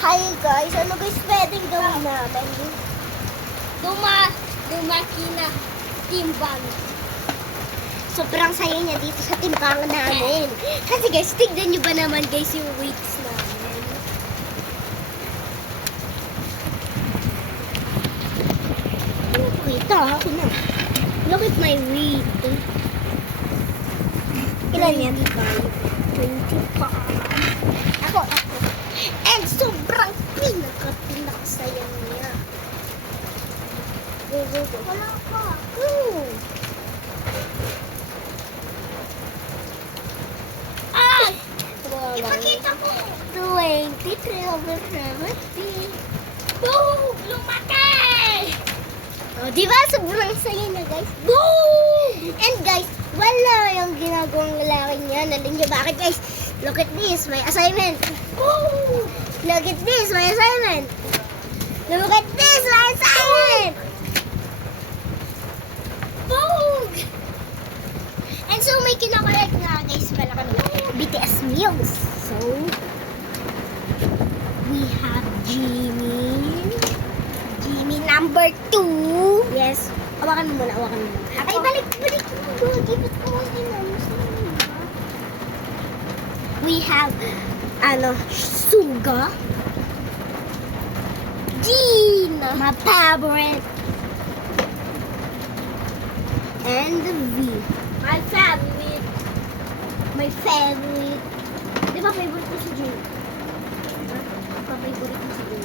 Hi guys, ano guys pwedeng gawin namin? Dumaki na timbang. Sobrang saya niya dito sa timbangan namin. Kasi guys, tignan niyo ba naman guys yung weights namin. Kita ako na. Look at my weight. Ilan yan? 25. Ako. And sobrang pinakasaya niya. Wala pa. Ay! Ipakita ko. 23 over 70. Boom! Lumaki! Oh, di ba? Sobrang saya na, guys. Boom! And guys, wala yung ginagawang lalaki niya. Alam niyo bakit, guys? Look at this, my assignment. Boom! Look at this, my assignment. Look at this, my assignment. Boom! And so, may kinakorek nga, guys, pala kami. BTS meals. So, we have Jimmy number 2. Yes. Awakan mo muna, awakan mo muna. Ay, balik mo. Gipit ko we have, Suga. Jean, my favorite. And V. My favorite. Di ba favorite ko si Jean? Favorite ko si Jean.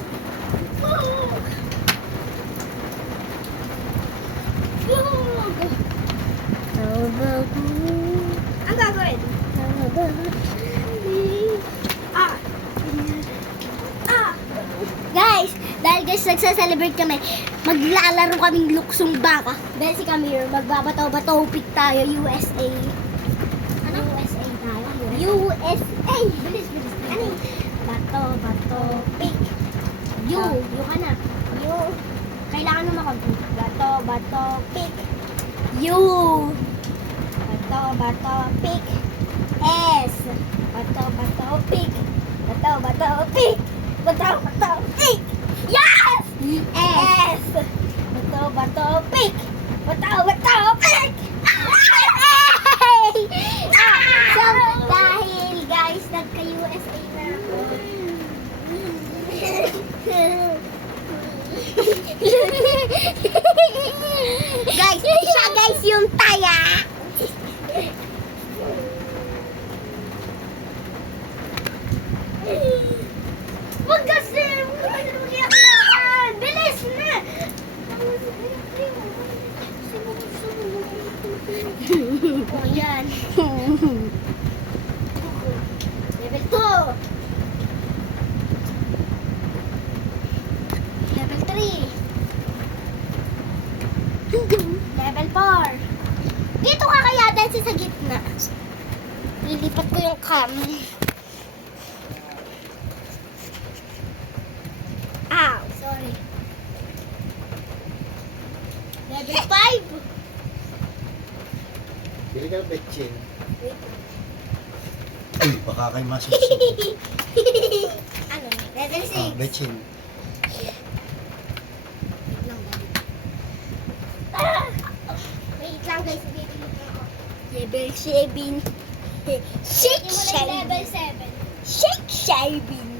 Ang gagawin? Guys, dahil guys nagsa-celebrate kami, maglalaro kaming luksong baka. Dahil si Camille, magbabato-bato-pick tayo, USA. Ano? USA tayo? USA! Bilis. Ano yun? Bato-bato-pick. U ka na. U. Kailangan naman mag-pick. Bato-bato-pick. U. Bato-bato-pick. S. Bato-bato-pick. Bato-bato-pick. Bato-bato-pick. Yes! S. Bato-bato-pick. Bato-bato-pick. So, dahil guys, nagka-USA na ako. Guys, siya guys yung taya. Wag kasi! Bilis na! O yan. Level 2. Level 3. Level 4. Dito ka kaya dahil sa gitna. Lilipat ko yung cam. Ow, sorry. Level 5. Pili ka ng betchin. Wait. Uy, baka kayo masusok. Ano? Level 6. Betchin. Wait lang guys, bibili ko ako. Level 7. Shake Level 7. Shake shaving.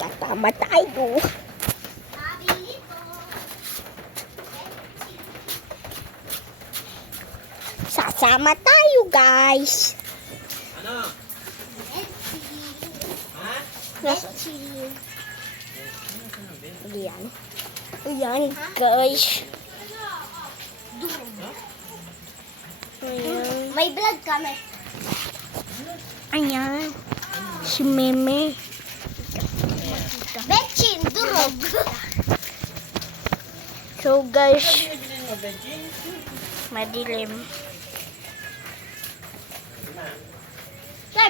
Tatama tayo. Sasama tayo guys. Ano? Ayan. Ayan guys. Ayan. May vlog kami. Ayan. Si Meme. Betchin, durog. So guys, madilim.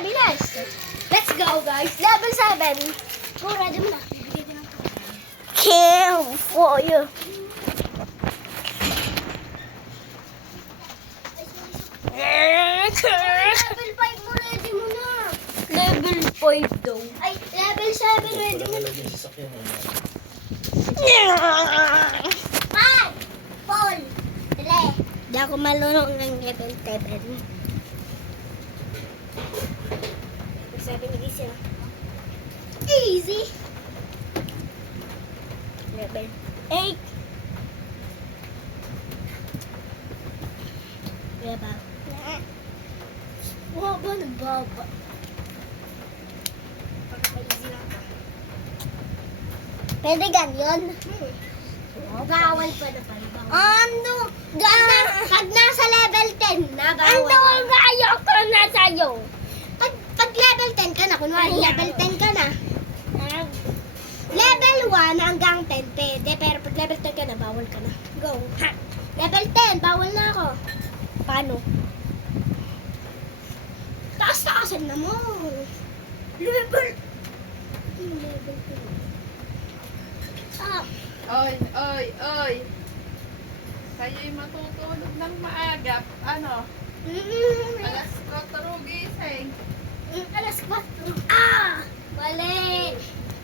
Bilis. Let's go guys. Level 7. Go, ready mo na. Kill for you. Level 5 mo, ready mo na. 5 daw. Ay, level 7 ready na. Nakalagay sa sakyan. Five, Paul, Re. Di ako malunong ng level 7. Sabi ni Lisa. Easy. Level 8. Diba? Baba na baba. Pwede ganyan. Bawal pa na pala. Ano? Pag nasa level 10 na bawal. Ano nga ayoko na sa'yo? Pag level 10 ka na, kunwari level 10 ka na. Level 1 hanggang 10 pwede, pero pag level 10 ka na, bawal ka na. Go. Ha. Level 10, bawal na ako. Paano? Taas-taasan na mo. Level 2. Ah. Oy, oy, oy. Kayo'y matutulog ng maaga. Ano? Alas 4 gising. Alas 4. Ah! Mali.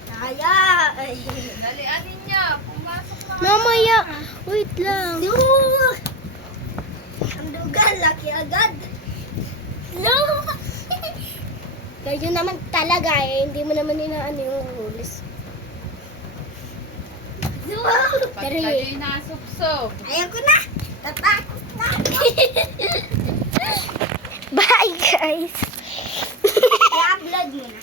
Kaya. Dalian ninyo. Pumasok na. Mamaya. Wait lang. Ang dugal. Laki agad. No! Kayo naman talaga eh. Hindi mo naman inaano yung rules. Pag kayo'y nasubsob. Ayaw ko na. Tatakot na. Bye guys. I-upload mo na.